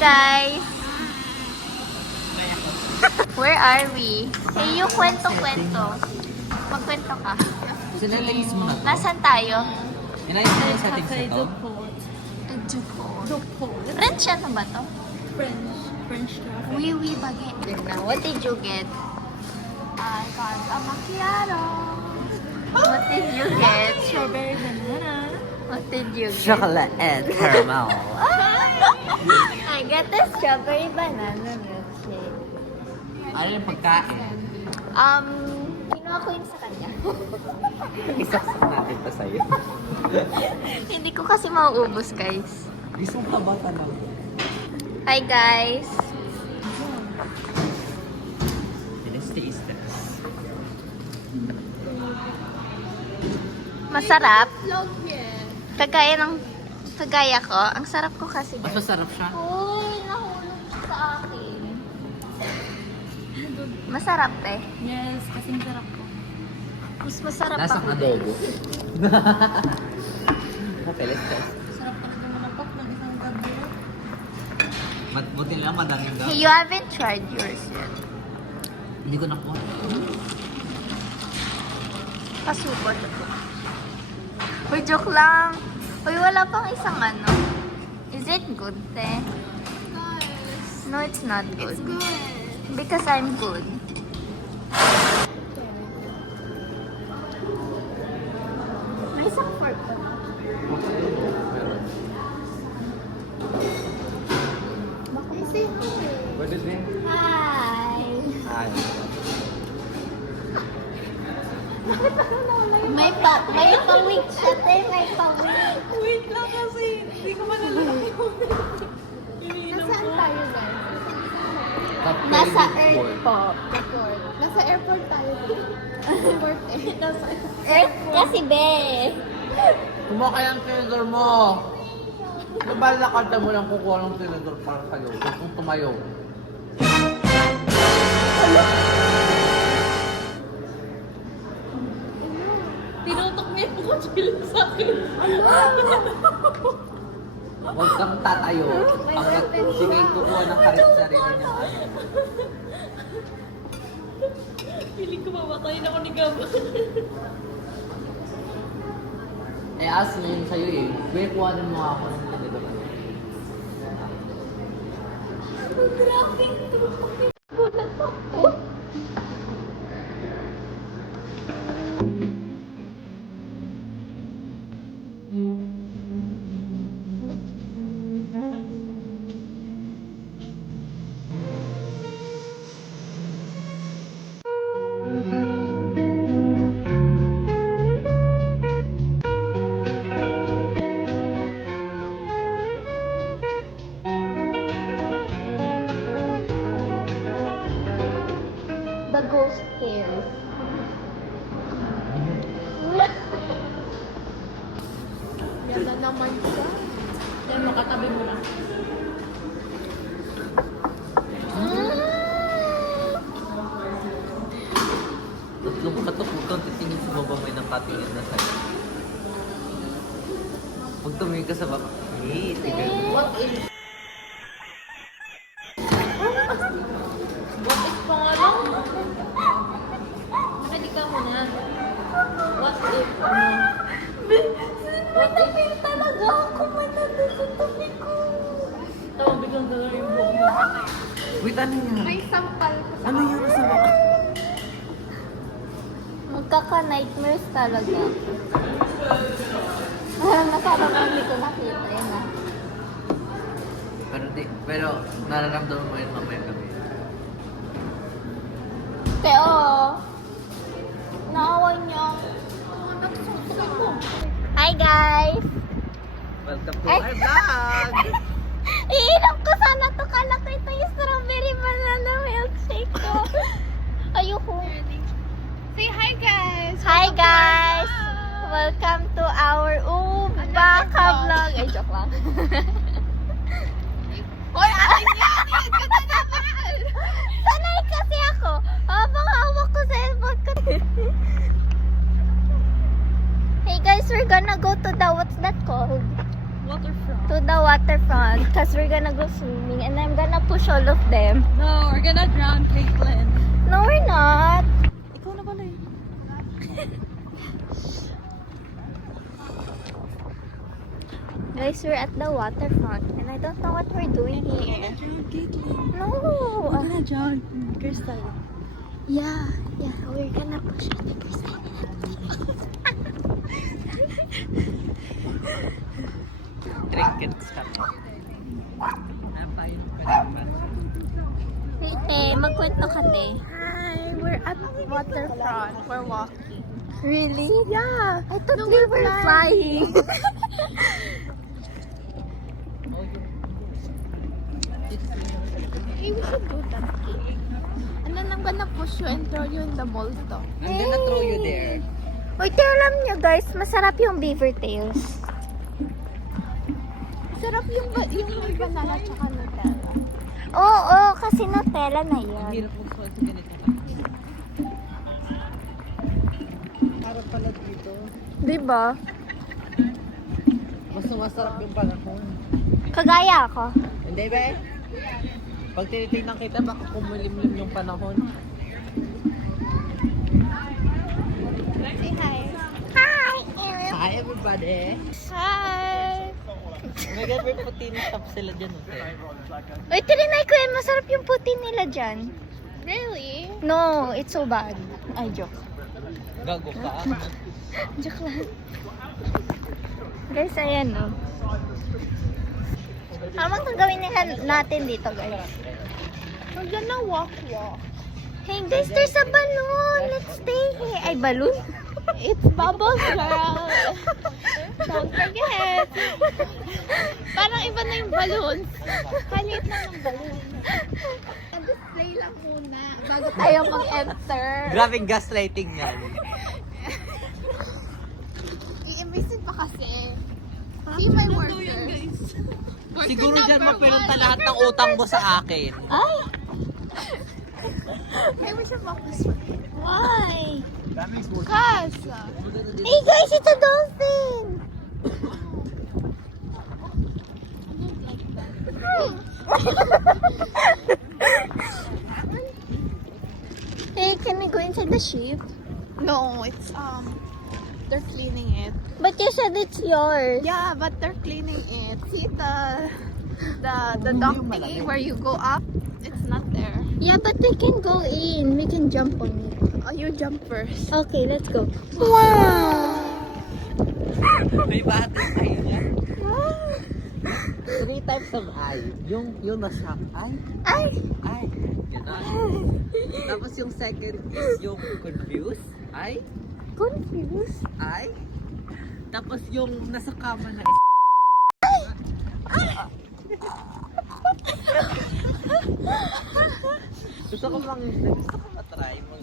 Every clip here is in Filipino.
Guys! Where are we? Hey, yung kwento-kwento. Magkwento ka. Sinatinis mo na to? Nasaan tayo? Inayos na yung settings na to? French yan na ba to? French cafe. Oui, bagay. What did you get? I got a macchiato. What did you get? Strawberry banana. What did you get? Chocolate and caramel. I got the strawberry banana milkshake. Ano yung pagkain? Kinuha ko yun sa kanya. Isaksak natin pa sa'yo. Hindi ko kasi mauubos, guys. Gusto mo ba tanong? Hi, guys. Let's taste this. Masarap. Vlog here. Kagaya ko. Ang sarap ko kasi. Mas masarap siya? Uy, nahulog siya sa akin. Masarap eh. Yes, kasing sarap ko. Mas masarap Lasang ako. adobo. Okay, let's test. Sarap talaga manapak ng isang gabi. Buti lang madaming Hey, daw. you haven't tried yours yet. Hindi ko nakuha. Pasupot. Uy, joke lang. Uy, wala pang isang ano. Is it good, te? Guys, No, it's not good. it's good. Because I'm good. May isang fork pa. I say hi. What is it? Hi! Ay. May pa-week siya, te. May pa-week. Wait lang kasi. Hindi ko malalaman yung Nasaan tayo, guys? Top Nasa favorite Earth board. po. Nasa airport tayo. Airport eh. Nasa Earth kasi, be. Kumakay ang tinidor mo! Diba lakad mo lang kukuha ng tinidor para sa'yo? Kung tumayo. tinutok niya yung kutsilyo sa akin. Huwag kang tatayo. Ang sige kukuha ng karit sarili niya. Piling ko mamatayin ako ni Gabo. Eh, ask na yun sa'yo eh. Kuya, kuhanin mo ako ng tinidor. Grabe ito. Gulat ako. The ghost tales. Yan na naman siya. Yan, makatabi mo lang. Tatlong katok, huwag kang titingin sa baba, may nakatingin na sa'yo. Huwag tumingin ka sa baba. Eh, tigil. What if? What if pa nga lang? Ready ka muna. What if? What if talaga ako manalo sa tabi ko? Tawag biglang gano'n yung buhok mo. Wait, ano yan? May sampal ko sa Ano yan sa baba? Magkaka-nightmares talaga. Nasarap hindi ko nakita yun ah. Pero nararamdaman mo yun mamaya gabi. Pero, naawa niya. Nagsusukin mo. Hi guys! Welcome to Ay. our vlog! Iinom ko sana to. Kala ko ito yung strawberry banana milkshake ko. Ayoko. Say hi guys! Hi guys! Welcome to our Baka vlog. Ay, joke lang. Hoy, atin yan! Yan! Ganda na! because we're gonna go swimming and I'm gonna push all of them. No, we're gonna drown Caitlin. No, we're not. Ikaw na pala eh. Guys, we're at the waterfront and I don't know what we're doing here. Drown Caitlin. No. We're gonna drown Crystal. Yeah, we're gonna push it the first time. Trinkets kami. Wait, magkwento ka, te. Hi, we're at waterfront. We're walking. Really? Yeah. I thought we were flying. Hey, we should do that. And then I'm gonna push you and throw you in the mall to. I'm gonna throw you there. Wait, alam nyo guys, masarap yung beaver tails. Sarap yung may banana tsaka Nutella. Oo, kasi Nutella na Ang yan. hirap mag-solve sa ganito. Harap pala dito. Diba? Mas masarap yung panahon. Kagaya ako. Hindi ba? Pag tinitingnan kita, baka kumulimlim yung panahon. Say hi. Hi! Hi everybody! Hi! May may puti na top sila dyan. Wait, tinay ko yan. Masarap yung puti nila dyan. Really? No, it's so bad. Ay, joke. Gago ka. Joke lang. Guys, ayan no. Anong gagawin nila natin dito, guys? We're gonna walk. Hey guys, there's a balloon. Let's stay here. Ay, balloon? It's bubbles, girl. Don't forget. Parang iba na yung balloons. Kalit na ng balloon. Display lang muna bago tayo mag-enter. Grabing gaslighting yan. I-imbisin pa kasi. See my worker. Siguro dyan mapirunta lahat ng utang mo sa akin. Ay! Hey, we should walk this way. Why? Cause. Hey guys, it's a dolphin! Hey, can we go inside the ship? No, it's they're cleaning it. But you said it's yours. Yeah, but they're cleaning it. See the dock thingy where you go up? It's not there. Yeah, but we can go in. We can jump on it. Oh, you jump first. Okay, let's go. Wow! May bate kayo dyan. 3 types of eye. Yung nasa eye. Ay! Ay. Ganon. Tapos yung second is yung confused. Ay. Confused? Ay. Tapos yung nasa kama na Gusto ko matry mo.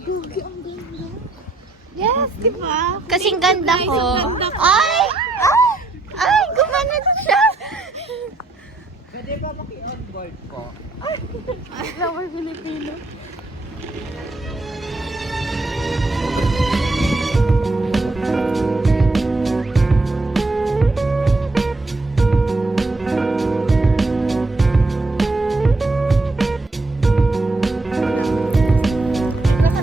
Yes, di ba? Kasing ganda ko. Ang ganda ko. Ay! Ay! Ay! Gumanat siya! Pwede ba maki-onboard ko? Flower Filipino.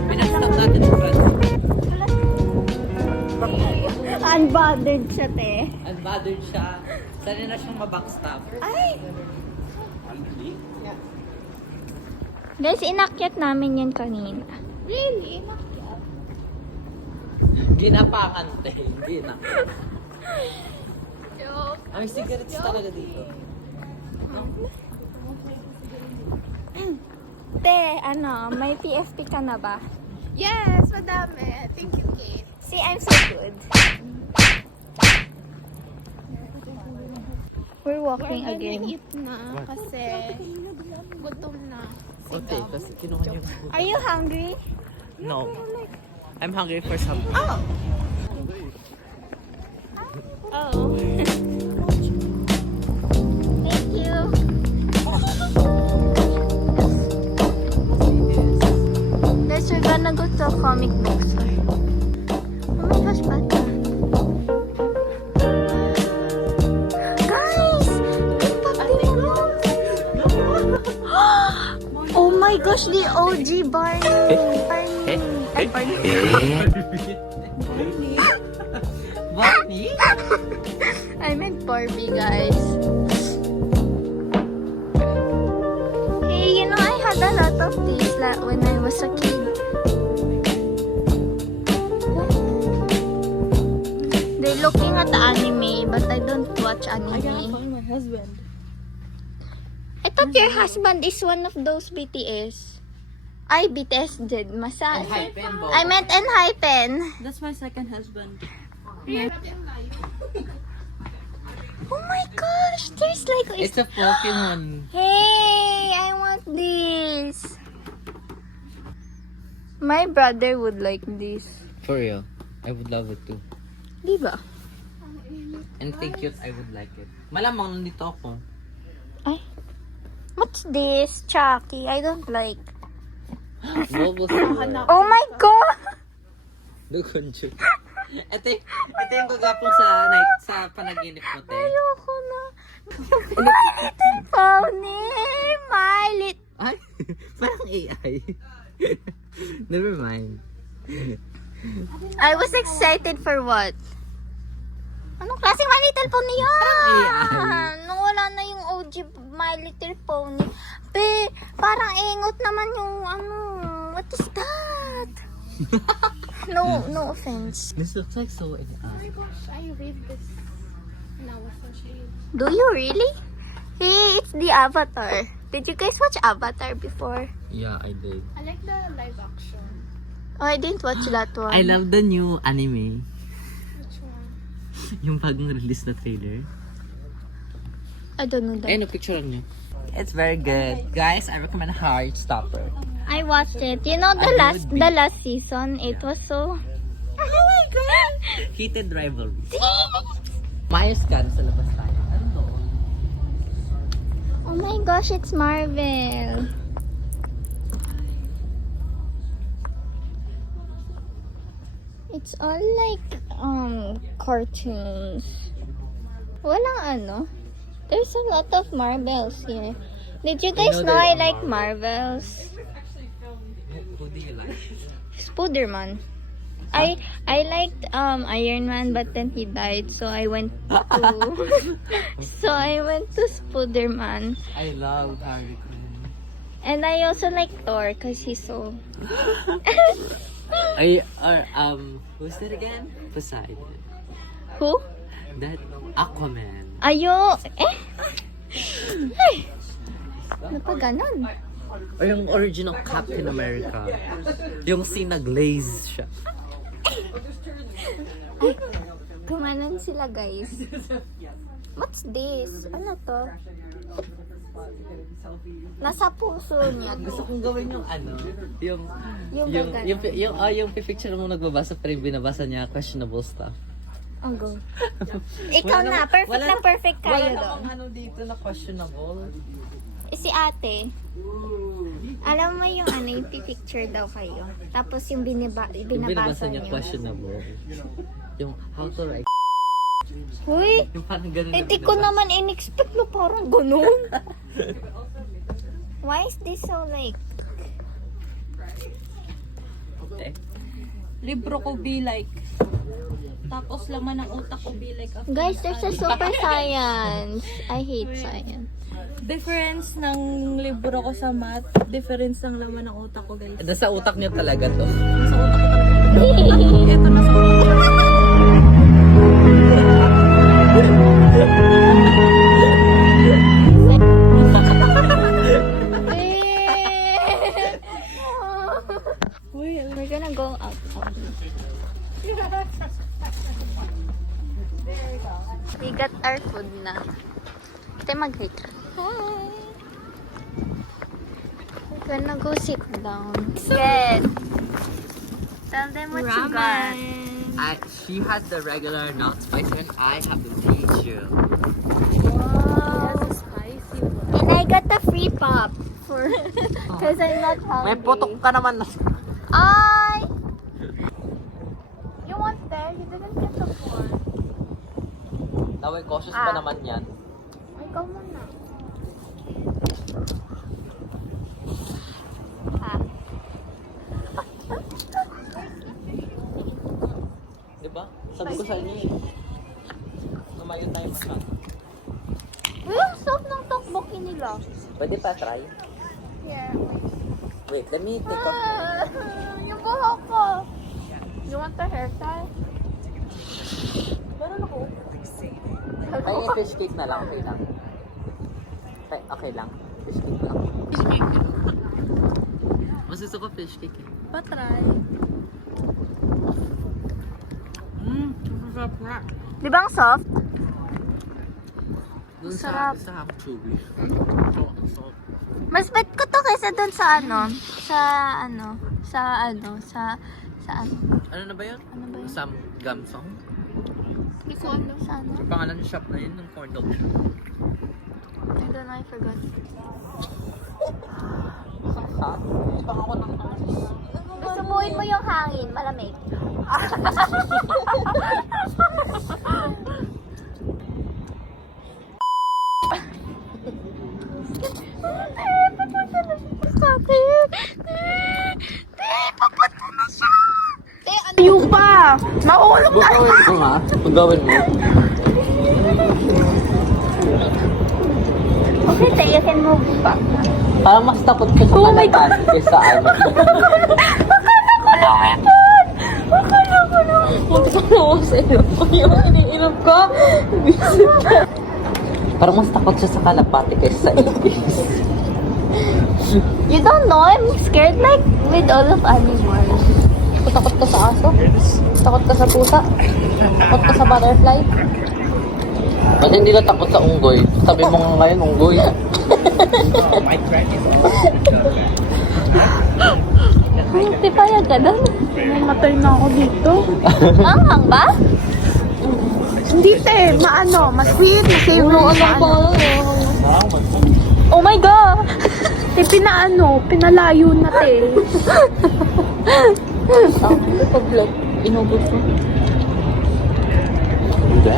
Pinastop natin yung brand. Unbothered siya, te. Unbothered siya. Sanay na siyang mabackstab. Ay! Guys, inakyat namin yun kanina. Really? Ginapangan, te. Hindi na. Joke. May cigarettes talaga dito. Te, may PFP ka na ba? Yes, madami. Thank you, Kate. See, I'm so good. We're walking We're again. gonna eat na kasi gutom na. Ote, kasi kinuha niyo. Are you hungry? No. I'm hungry for something. Oh! Oh. Thank you. Guys, we're gonna go to a comic book store. Oh my gosh, bata. Guys! Keep up the room! Oh my gosh, the OG Barney. Barney. Ay, Barney. Barney? I meant Barbie, guys. Hey, you know, I had a lot of these when I was a kid. They're looking at the anime, but I don't watch anime. my husband. I thought your husband is one of those BTS. Ay, BTS did. Masa. Hypen, Bo. I meant Enhypen. That's my second husband. Oh my gosh, there's like... It's a Pokemon. Hey, I want this. My brother would like this. For real. I would love it too. Diba? And think cute, I would like it. Malamang nandito ako. Ay. What's this? Chucky. I don't like. Bobo Oh my god! Look on you. Ito yung kagapong sa night, sa panaginip ko, te. Ayoko na. My little pony. My little... Ay, parang AI. Never mind. I was excited for what? Anong klaseng My Little Pony yan? Nung wala na yung OG My Little Pony. Parang ingot naman yung ano. What is that? No offense. This looks like so AI. Gosh, I read this. And I was so ashamed. Do you really? Hey, it's the Avatar. Did you guys watch Avatar before? Yeah, I did. I like the live action. Oh, I didn't watch that one. I love the new anime. Which one? Yung bagong release na trailer. I don't know that. Ayun, picture niyo. It's very good. Guys, I recommend Heartstopper. I watched it. You know the last season, it was so... Oh my god! Heated rivalry. Mayos ka, sa labas tayo. Ano to? Oh my gosh, it's Marvel. It's all like cartoons. Walang ano. There's a lot of Marvels here. Did you guys know I like Marvels? Who do you like? Spider-Man. I liked Iron Man, but then he died, so I went to Spider-Man. I love Harley Quinn. And I also like Thor because he's so... Who's that again? Poseidon. Who? That Aquaman. Ayo! Eh? Ay! Ano pa ganon? O yung original Captain America. Yung sinaglaze siya. Ay! Gumanon sila, guys. What's this? Ano to? Nasa puso niya Gusto to. kong gawin yung ano, Yung yung picture mo nagbabasa pero yung binabasa niya questionable stuff. Ang go. Ikaw na. Perfect kayo Wala doon. namang ano dito na questionable. Si ate, alam mo yung ano, yung picture daw kayo. Tapos yung Yung binabasa binabasa niya niyo. questionable. Yung how to write. Uy! Yung parang ganun. na Hindi ko binabasa. naman in-expect na parang ganun. Why is this so like... Eh, Libro ko be like. Tapos laman ng utak ko be like. Guys, there's a super science. I hate science. Difference ng libro ko sa math, difference ng laman ng utak ko, guys. nasa utak niya talaga to. Sa utak ko talaga. Ito na sa utak ko. We're gonna go out. We got our food na. Ito mag-hi ka. Hi! We're gonna go sit down. Good. Tell them what you got. She has the regular not spicy and I have the Pichu. Wow. And I got the free pop for because I'm not hungry. May putok ka naman na. Ay! You want there? You didn't get the four. Tawag cautious pa naman yan. Ay, ikaw muna. ko sa inyo eh. Lumayo tayo masyado. Uy, ang soft ng tokboki nila. Pwede pa try? Yeah. Wait, let me take off. Yung buhok ko. You want the hairstyle? Meron ako. Ay, fish cake na lang. Okay lang. Okay lang. Fish cake lang. Mas gusto ko fish cake eh. Patry. Sarap nga. Di ba ang soft? Dun Sarap. sa chewy. So, Mas bet ko to kaysa dun sa ano. Ano ano na ba yun? Ano ba yun? Sam Gamsong? Hindi ko alam. Sa ano? Yung pangalan ng shop na yun, ng corn dog. I don't know, I forgot. Saksak? Ibang ako ng Subuhin mo yung hangin, malamig. Ayaw pa! Mahulog na! Gawin ko nga. Gawin mo. Okay, so you can move back. Parang mas takot ka sa kalatan kaysa ano. Akala ko na. Huwag ka na ako sa'yo. Yung iniinom ko. Parang mas takot siya sa kalapati kaysa sa ipis. You don't know, I'm scared like with all of animals. Takot ka sa aso? Takot ka sa pusa? Takot ka sa butterfly? Ba't hindi ka takot sa unggoy? Sabi mo nga ngayon, unggoy. Hindi pa yan ka doon. Namatay na ako dito. Anghang ba? Hindi te, ma-sweet, ma-savory, Oh my God! pinalayo na te. Pag-vlog, inubos mo. Hindi.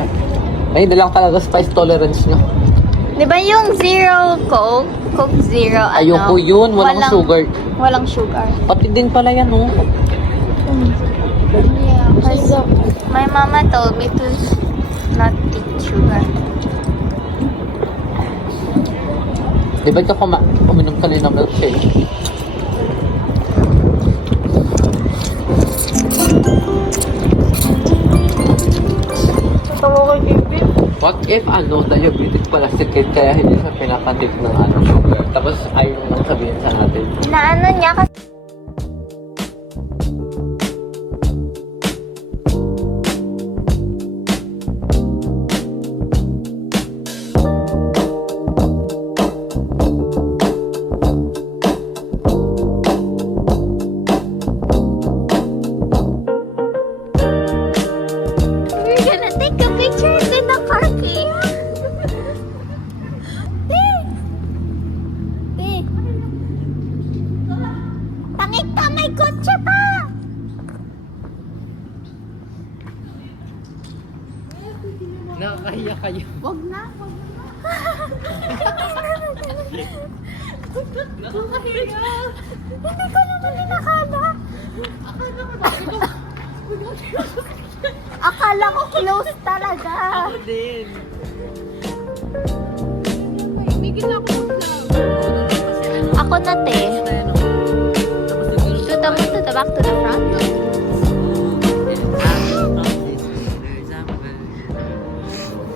Ay, hindi lang talaga spice tolerance nyo. Di ba yung zero Coke? Coke zero, ano? Ayoko yun, walang sugar. Walang sugar. Pati din pala yan, oh. Yeah, because my mama told me to not eat sugar. Di ba ito uminom ka rin ng milkshake? What if diabetic pala si Kate kaya hindi siya pinakatip ng sugar? Tapos ayaw nang sabihin sa natin. Inaano niya kasi we're gonna take a picture in the parking. Pangit ka, may kotse pa! Nakakahiya kayo. Wag na. Hindi ko naman inakala. Akala ko close talaga. Ako din. Bigil na ako mag-vlog. Ako na, te. To the back, to the front.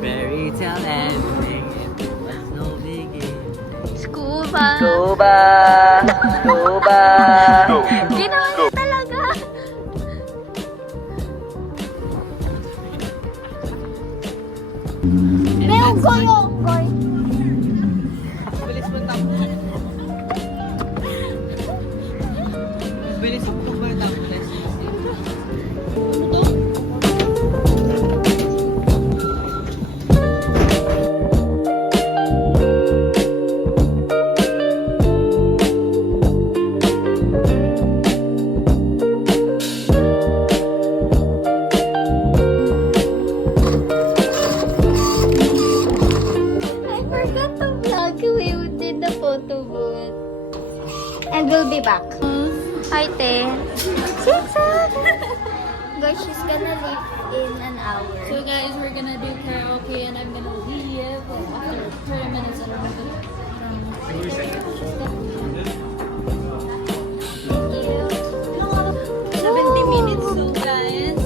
Fairy tale ending, it was no biggie. Scuba. Scuba! Scuba! Ginawa niya talaga. May unggoy. Bilis mo tapos. Bilis mo ba tapos? I forgot to vlog. We did the photo booth. And we'll be back. Hi, te. Six. Guys, she's gonna leave. in an hour. So guys, we're gonna do karaoke and I'm gonna leave after 30 minutes. I don't know. Minutes so guys.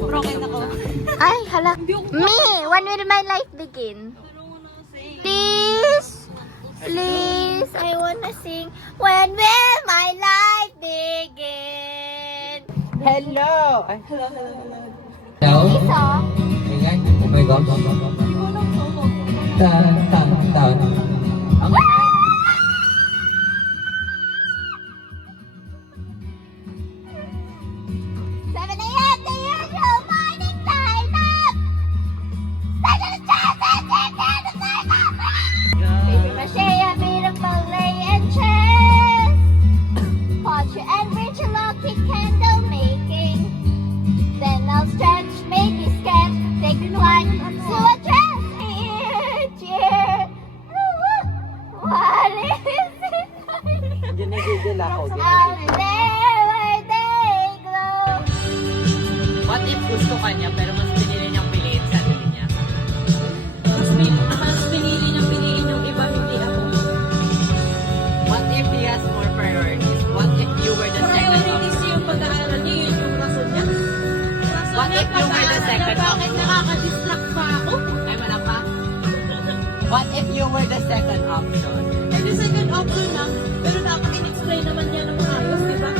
Broken ako. Ay, hala. Me! When will my life begin? Please! Please! I wanna sing. When will my life begin? Hello! Ay, This song. ayan. Oh my God. Tan, tan, tan. Ginigigil ako. What if gusto ka niya pero mas pinili niyang piliin sarili niya? Mas pinili niyang piliin yung iba, hindi ako. What if he has more priorities? What if you were the second Priorities option? yung pag-aaral niya, yun yung rason niya. What if you were the second Bakit option? nakaka-distract pa ako? Ay, wala pa? What if you were the second option? Eh, the second option lang, pero nakaka-in-explain naman niya ng maayos, di ba?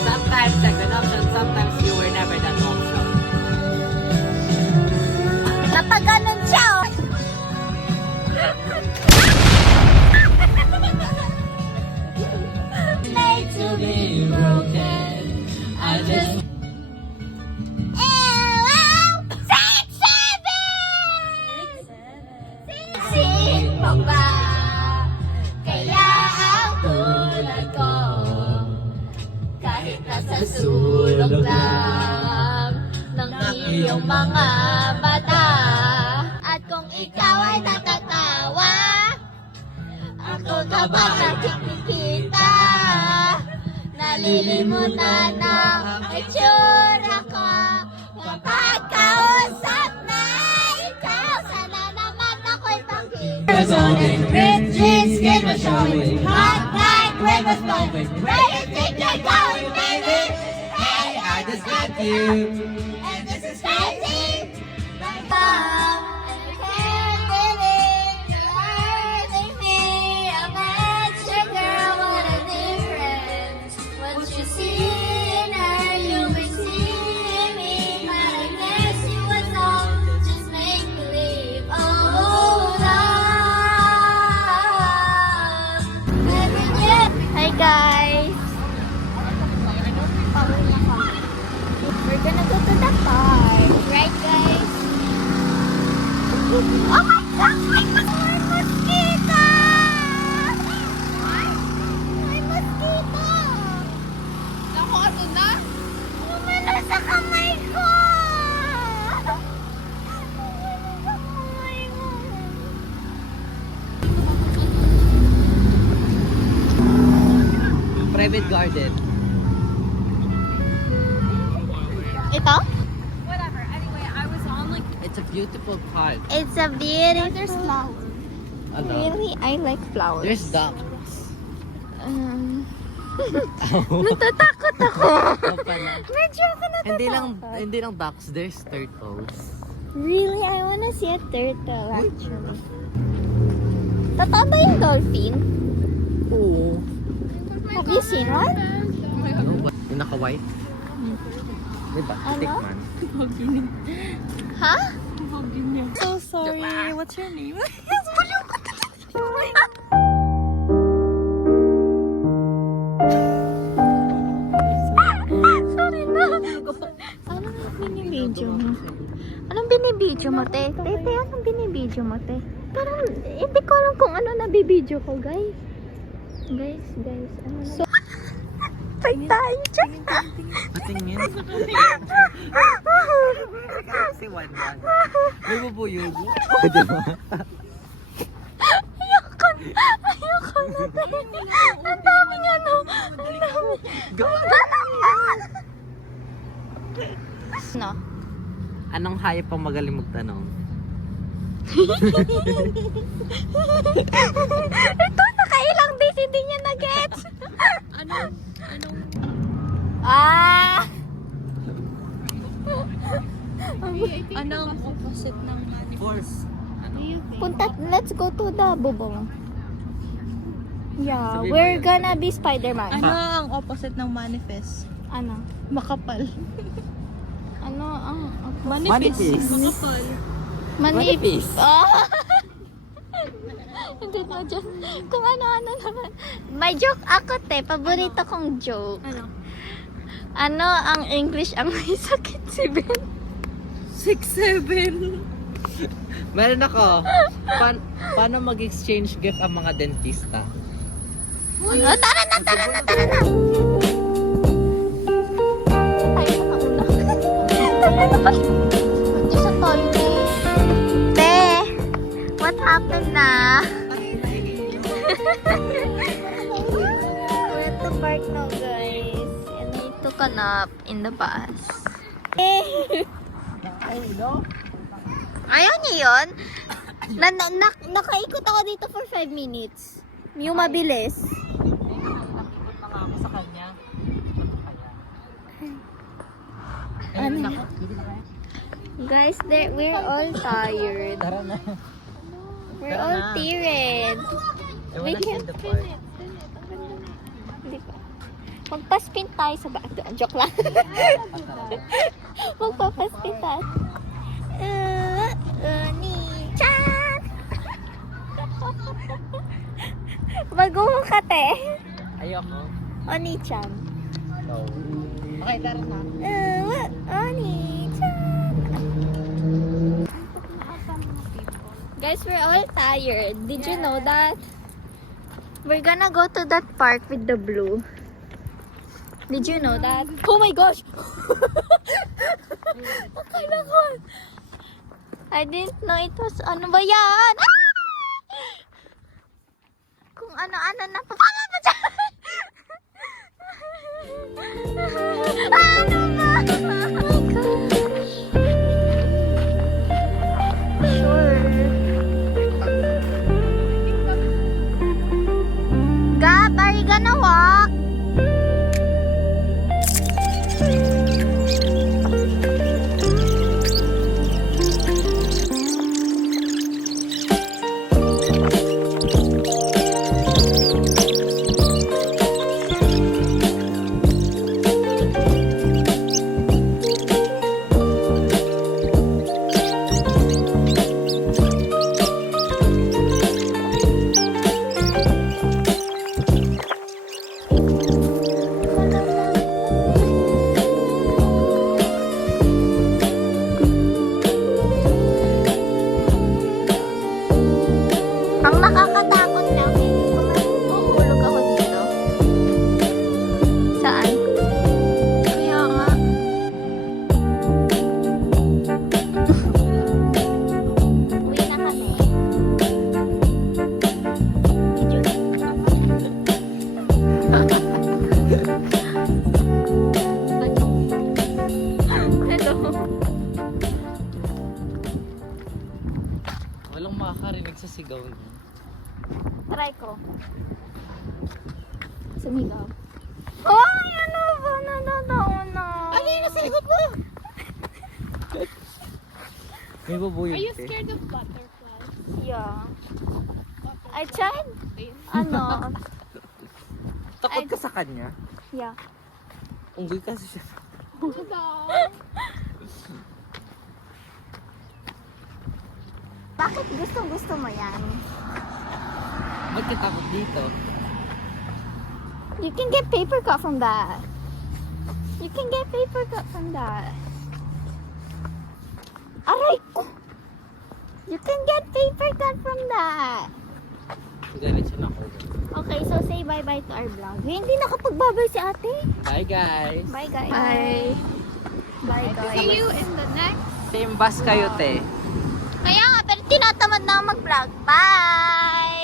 Sometimes second option, sometimes you were never that option. Kapag ganun siya, oh. Made to be broken. I just Sing mo ba? Kaya ang tulad ko, kahit nasa sulok lang ng iyong mga mata. At kung ikaw ay natatawa, ako kapag nakikita, nalilimutan ng itsura ko. Kapag kausap na ikaw, sana naman ako'y pakita. Riches, skin was showing, hot night, wind was blowing. Where you think you're going, baby? Hey, I just got you, and this is crazy. Right now, and I can't believe you're hurting me. I'm an extra girl, what a difference. What you see in her, you will see in me. But I guess it was all just make believe. Oh, love. Hi guys. We're gonna go to the park, right guys? Oh my God! May mosquito! May mosquito! Naku, ano na? Umano sa kamay ko! Umano sa kamay ko! Private garden. Ito? Whatever. Anyway, I was on like... It's a beautiful park. It's a beautiful... There's flowers. Ano? Really? I like flowers. There's ducks. Natatakot ako. Pala. Medyo ako natatakot. Hindi lang ducks, there's turtles. Really? I wanna see a turtle actually. Totoo ba yung dolphin? Oo. Have you seen one? Yung naka-white? Diba? Ano? Tikman. Ha? So sorry. What's your name? Sorry na. Anong binibidyo mo? Anong binibidyo mo, te? Te, anong binibidyo mo, te? Parang, hindi ko alam kung ano nabibidyo ko, guys. Guys, ano na? Tay tayo dyan. Patingin. Kasi one. May bubuyog. Diba? Ayoko na, te. Ang daming ano. Ang daming. Go! Anong hayop ang magaling magtanong? Ito, nakailang days hindi niya na-gets. Anong Ah! Anong opposite ng Force. Punta, let's go to the bubong. Yeah, Sabihin mo we're yun. gonna be Spider-Man. Ano ang opposite ng manifest? Ano? Makapal. Ano ang... Manifest. Makapal. Manifest. Oh! Hindi na dyan. Kung ano-ano naman. May joke ako, te. Paborito kong joke. Ano? Ano ang English ang may sakit si Ben? 6'7". Meron ako. Paano mag-exchange gift ang mga dentista? Oh, tara na! Tayo na kauna. Diyos sa toilet. Te! What happened na? We're at the park now, guys. And I took a nap in the bus. Ayaw niyo yun? Nakaikot ako dito for 5 minutes. Yung mabilis. Ako sa kanya. Ano? Guys, we're all tired. Tara na. We're all tired. We can Hindi pa. Magpa-spin tayo sa bato. Joke lang. Magpa-spin tayo. Ni-chan! Baguho ka, te. Ayoko. Oni-chan. No. Okay, tara na. Oni-chan. Guys, we're all tired. Did you know that? We're gonna go to that park with the blue. Did you know that? Oh my gosh! Akala ko. I didn't know it was, ano ba yan? Ah! Kung ano-ano na, paano ba dyan? Ano ba? Oh my gosh. Sure. Gab, are you gonna walk? Ang nakakatakot lang, mahulog ako dito. Saan? Kaya nga. Uwi na kami. Hello. Walang makakarinig sa sigaw niya. Try ko. Sumigaw. Ay, ano ba? Natatawa na. Ano yung nasigot mo? May bubuyog Are you eh. scared of butterflies? Yeah. I tried. Ano? Takot ka sa kanya? Yeah. Unggoy kasi siya. Bakit gusto mo yan? Ba't ka takot dito? You can get paper cut from that. You can get paper cut from that. Aray ko! You can get paper cut from that. Galit siya na ako. Okay, so say bye-bye to our vlog. Hindi nakapagbabay si ate. Bye guys! Bye, guys. Bye. Bye, guys. See you in the next. Same bus kayo te. Kaya nga, pero tinatamad na ako mag-vlog. Bye!